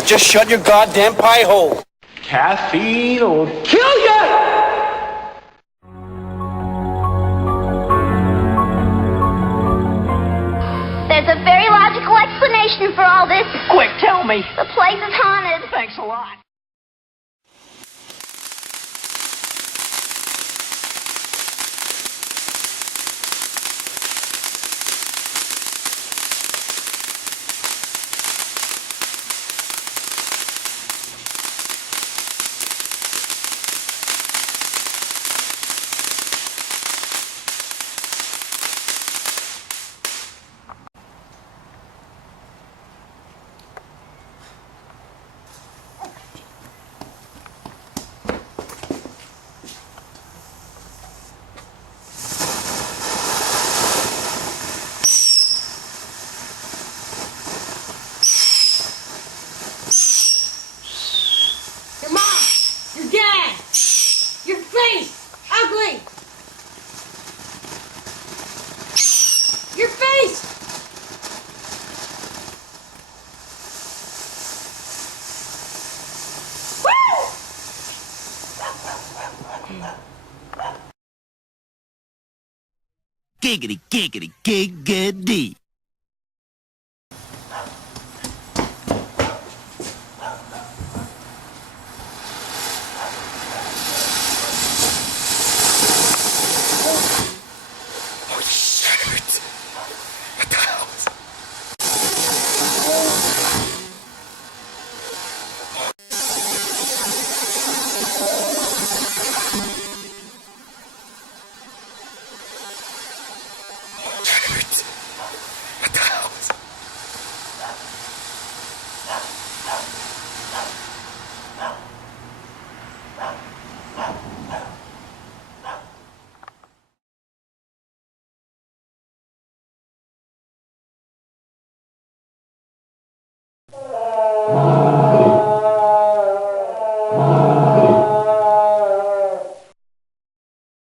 Now just shut your goddamn pie hole. Caffeine will kill you! There's a very logical explanation for all this. Quick, tell me. The place is haunted. Thanks a lot. Your mom, your dad, your face, ugly. Your face. Giggity, giggity, giggity.